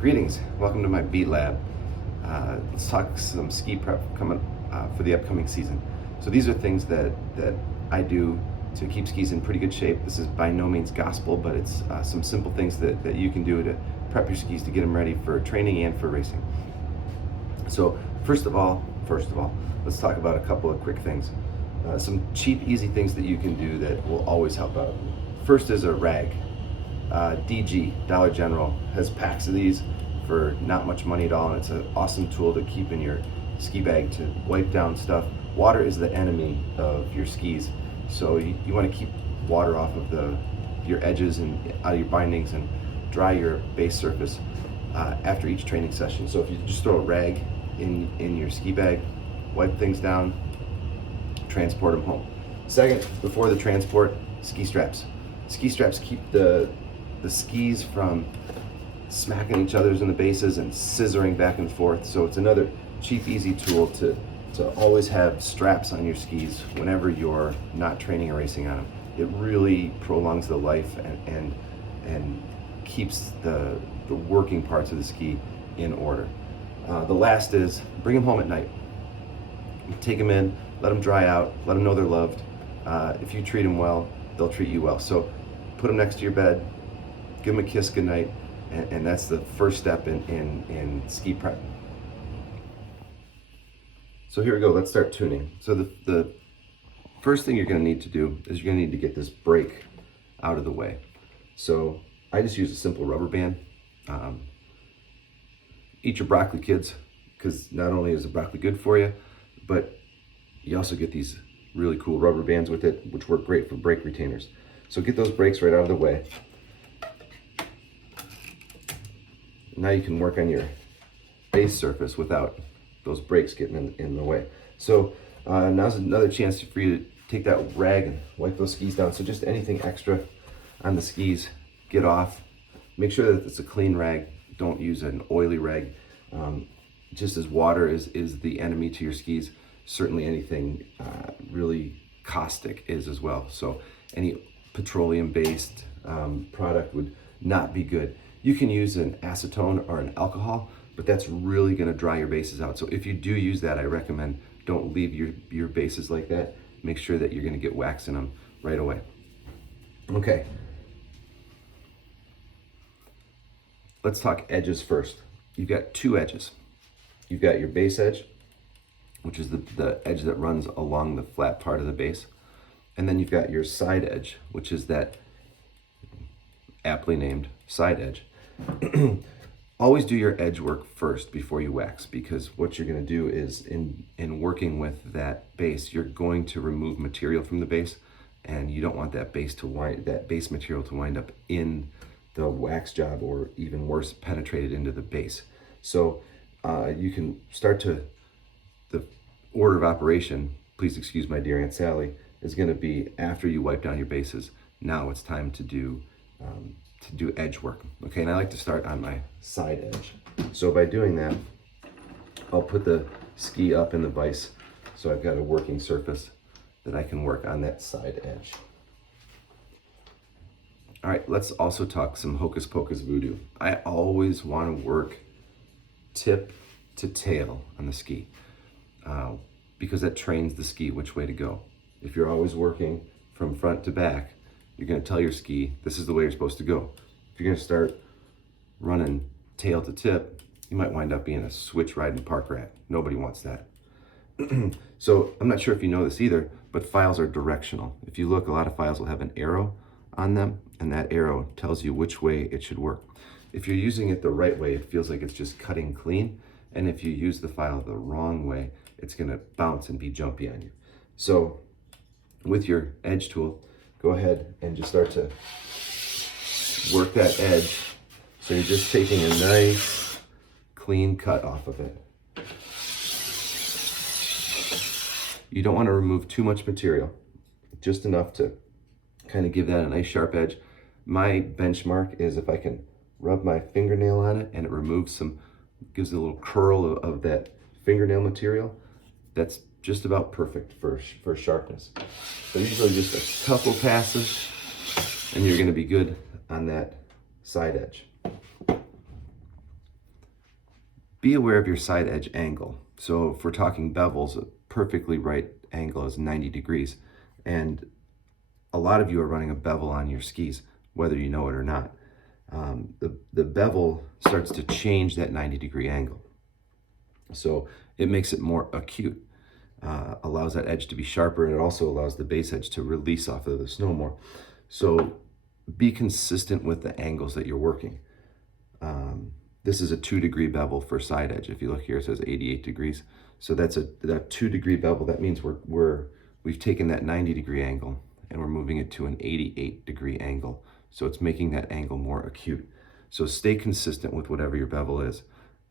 Greetings, welcome to my Beat Lab. Let's talk some ski prep coming for the upcoming season. So these are things that I do to keep skis in pretty good shape. This is by no means gospel, but it's some simple things that you can do to prep your skis to get them ready for training and for racing. So first of all, let's talk about a couple of quick things. Some cheap, easy things that you can do that will always help out. First is a rag. DG, Dollar General, has packs of these for not much money at all, and it's an awesome tool to keep in your ski bag to wipe down stuff. Water is the enemy of your skis, so you want to keep water off of your edges and out of your bindings and dry your base surface after each training session. So if you just throw a rag in your ski bag, wipe things down, transport them home. Second, before the transport, ski straps. Ski straps keep the skis from smacking each other's in the bases and scissoring back and forth. So it's another cheap, easy tool to always have straps on your skis whenever you're not training or racing on them. It really prolongs the life and keeps the working parts of the ski in order. The last is bring them home at night. Take them in, let them dry out, let them know they're loved. If you treat them well, they'll treat you well. So put them next to your bed, give them a kiss goodnight, and that's the first step in ski prep. So here we go, let's start tuning. So the first thing you're gonna need to do is you're gonna need to get this brake out of the way. So I just use a simple rubber band. Eat your broccoli, kids, because not only is the broccoli good for you, but you also get these really cool rubber bands with it, which work great for brake retainers. So get those brakes right out of the way. Now you can work on your base surface without those brakes getting in the way. So now's another chance for you to take that rag and wipe those skis down. So just anything extra on the skis, get off. Make sure that it's a clean rag. Don't use an oily rag. Just as water is the enemy to your skis, certainly anything really caustic is as well. So any petroleum-based product would not be good. You can use an acetone or an alcohol, but that's really gonna dry your bases out. So if you do use that, I recommend don't leave your bases like that. Make sure that you're gonna get wax in them right away. Okay. Let's talk edges first. You've got two edges. You've got your base edge, which is the edge that runs along the flat part of the base. And then you've got your side edge, which is that aptly named side edge. Always do your edge work first before you wax, because what you're gonna do is in working with that base, you're going to remove material from the base, and you don't want that base material to wind up in the wax job, or even worse, penetrated into the base. So you can start to, the order of operation, please excuse my dear Aunt Sally, is gonna be after you wipe down your bases. Now it's time to do edge work. Okay, and I like to start on my side edge. So by doing that, I'll put the ski up in the vise, so I've got a working surface that I can work on that side edge. All right, let's also talk some hocus pocus voodoo. I always want to work tip to tail on the ski because that trains the ski which way to go. If you're always working from front to back, you're going to tell your ski this is the way you're supposed to go. If you're going to start running tail to tip, you might wind up being a switch riding park rat. Nobody wants that. So I'm not sure if you know this either, but files are directional. If you look, a lot of files will have an arrow on them, and that arrow tells you which way it should work. If you're using it the right way, it feels like it's just cutting clean. And if you use the file the wrong way, it's going to bounce and be jumpy on you. So with your edge tool, go ahead and just start to work that edge. So you're just taking a nice clean cut off of it. You don't want to remove too much material, just enough to kind of give that a nice sharp edge. My benchmark is if I can rub my fingernail on it and it removes some, gives a little curl of that fingernail material, that's just about perfect for sharpness. So usually just a couple passes and you're going to be good on that side edge. Be aware of your side edge angle. So if we're talking bevels, a perfectly right angle is 90 degrees. And a lot of you are running a bevel on your skis, whether you know it or not. The bevel starts to change that 90-degree angle. So it makes it more acute, allows that edge to be sharper, and it also allows the base edge to release off of the snow more. So be consistent with the angles that you're working. This is a 2-degree bevel for side edge. If you look here, it says 88 degrees. So that's that 2-degree bevel. That means we've taken that 90-degree angle and we're moving it to an 88-degree angle. So it's making that angle more acute. So stay consistent with whatever your bevel is.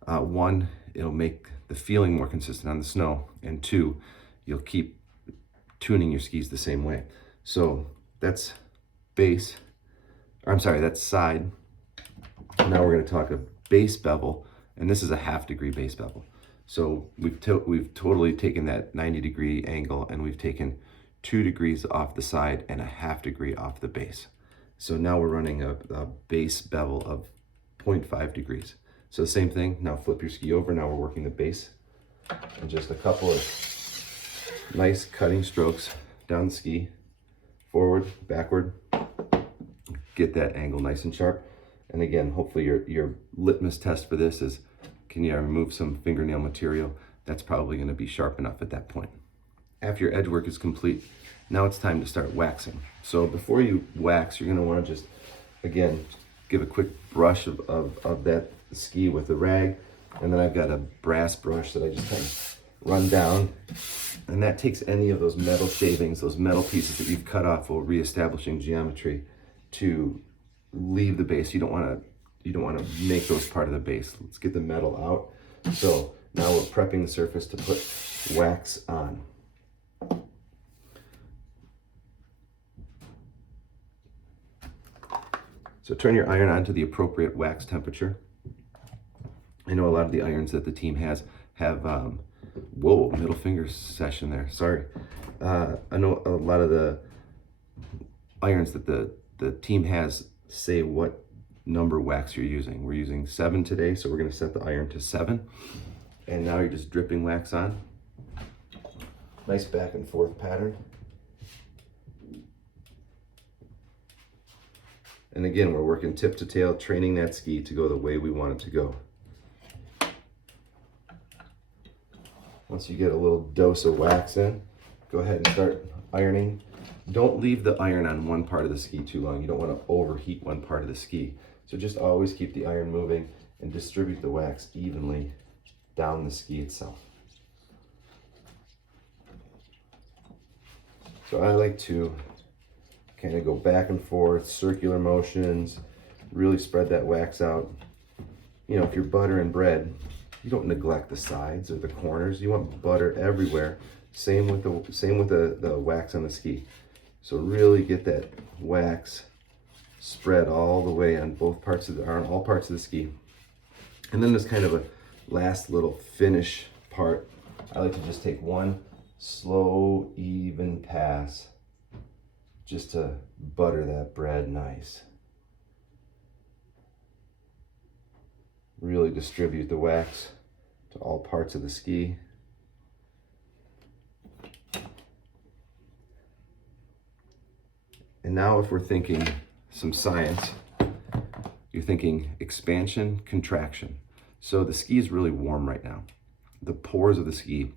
One, it'll make the feeling more consistent on the snow. And two, you'll keep tuning your skis the same way. So that's base, or I'm sorry, that's side. Now we're going to talk a base bevel, and this is a 1/2-degree base bevel. So we've totally taken that 90-degree angle and we've taken 2 degrees off the side and a 1/2 degree off the base. So now we're running a base bevel of 0.5 degrees. So the same thing, now flip your ski over. Now we're working the base and just a couple of nice cutting strokes down the ski, forward, backward, get that angle nice and sharp. And again, hopefully your litmus test for this is, can you remove some fingernail material? That's probably going to be sharp enough at that point. After your edge work is complete, now it's time to start waxing. So before you wax, you're going to want to just, again, give a quick brush of that ski with a rag. And then I've got a brass brush that I just kind of run down. And that takes any of those metal shavings, those metal pieces that you've cut off while reestablishing geometry, to leave the base. You don't want to make those part of the base. Let's get the metal out. So now we're prepping the surface to put wax on. So turn your iron on to the appropriate wax temperature. I know a lot of the irons that the team have whoa, middle finger session there, sorry. I know a lot of the irons that the team has say what number wax you're using. We're using 7 today, so we're going to set the iron to 7. And now you're just dripping wax on. Nice back and forth pattern. And again, we're working tip to tail, training that ski to go the way we want it to go. Once you get a little dose of wax in, go ahead and start ironing. Don't leave the iron on one part of the ski too long. You don't want to overheat one part of the ski. So just always keep the iron moving and distribute the wax evenly down the ski itself. So I like to kind of go back and forth, circular motions, really spread that wax out. You know, if you're buttering bread, you don't neglect the sides or the corners. You want butter everywhere. Same with the wax on the ski. So really get that wax spread all the way on both parts of on all parts of the ski. And then there's kind of a last little finish part. I like to just take one slow, even pass just to butter that bread nice. Really distribute the wax to all parts of the ski. And now if we're thinking some science, you're thinking expansion, contraction. So the ski is really warm right now. The pores of the ski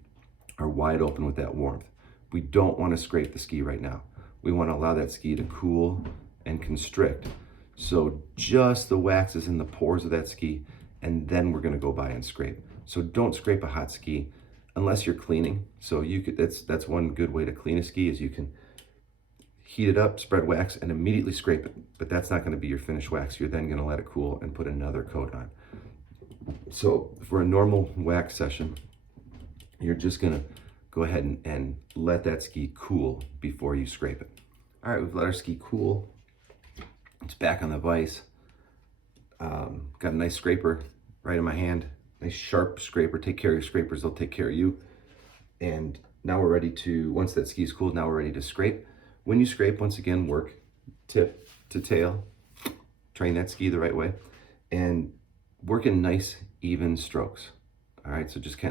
are wide open with that warmth. We don't want to scrape the ski right now. We want to allow that ski to cool and constrict. So just the wax is in the pores of that ski, and then we're going to go by and scrape. So don't scrape a hot ski unless you're cleaning. So you could, that's one good way to clean a ski, is you can heat it up, spread wax, and immediately scrape it. But that's not going to be your finished wax. You're then going to let it cool and put another coat on. So for a normal wax session, you're just going to go ahead and let that ski cool before you scrape it. All right, we've let our ski cool. It's back on the vise. Got a nice scraper right in my hand. Nice sharp scraper. Take care of your scrapers, they'll take care of you. And now we're ready to, once that ski's cooled, now we're ready to scrape. When you scrape, once again, work tip to tail. Train that ski the right way. And work in nice, even strokes. All right, so just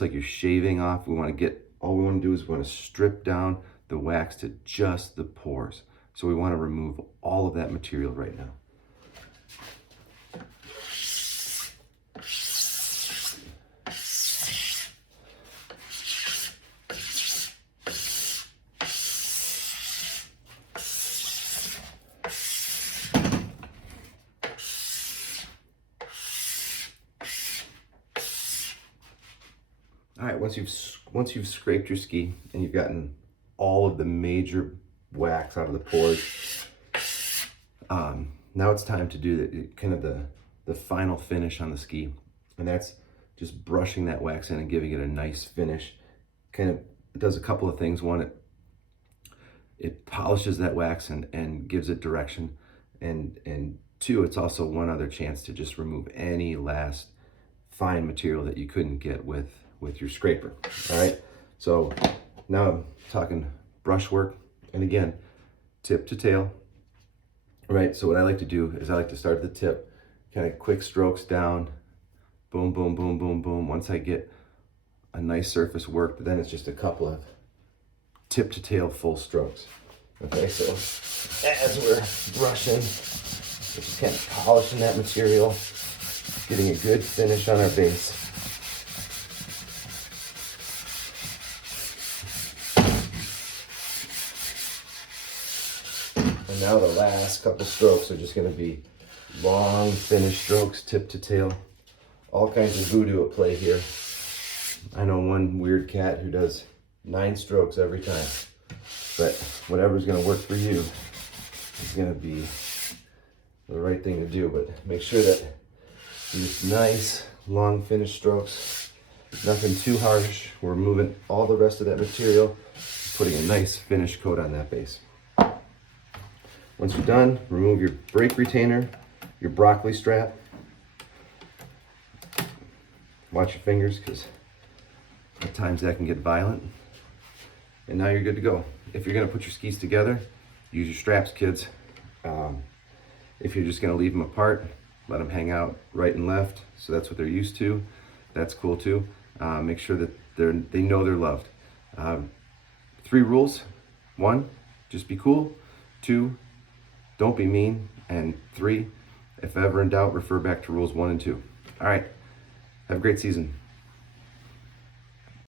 like you're shaving off, all we want to do is we want to strip down the wax to just the pores. So we want to remove all of that material right now. All right, once you've scraped your ski and you've gotten all of the major wax out of the pores, now it's time to do the final finish on the ski, and that's just brushing that wax in and giving it a nice finish. It does a couple of things. One, it polishes that wax and gives it direction, and two, it's also one other chance to just remove any last fine material that you couldn't get with your scraper. All right, so now I'm talking brushwork, and again, tip to tail. Right, so what I like to do is I like to start at the tip, kind of quick strokes down, boom, boom, boom, boom, boom. Once I get a nice surface worked, then it's just a couple of tip to tail full strokes. Okay, so as we're brushing, we're just kind of polishing that material, getting a good finish on our base. And now the last couple strokes are just going to be long finish strokes, tip to tail. All kinds of voodoo at play here. I know one weird cat who does 9 strokes every time, but whatever's going to work for you is going to be the right thing to do. But make sure that these nice long finish strokes, nothing too harsh. We're removing all the rest of that material, putting a nice finish coat on that base. Once you're done, remove your brake retainer, your broccoli strap. Watch your fingers, because at times that can get violent. And now you're good to go. If you're gonna put your skis together, use your straps, kids. If you're just gonna leave them apart, let them hang out right and left, so that's what they're used to. That's cool too. Make sure that they know they're loved. 3 rules. 1, just be cool. 2, don't be mean. And 3, if ever in doubt, refer back to rules 1 and 2. All right, have a great season.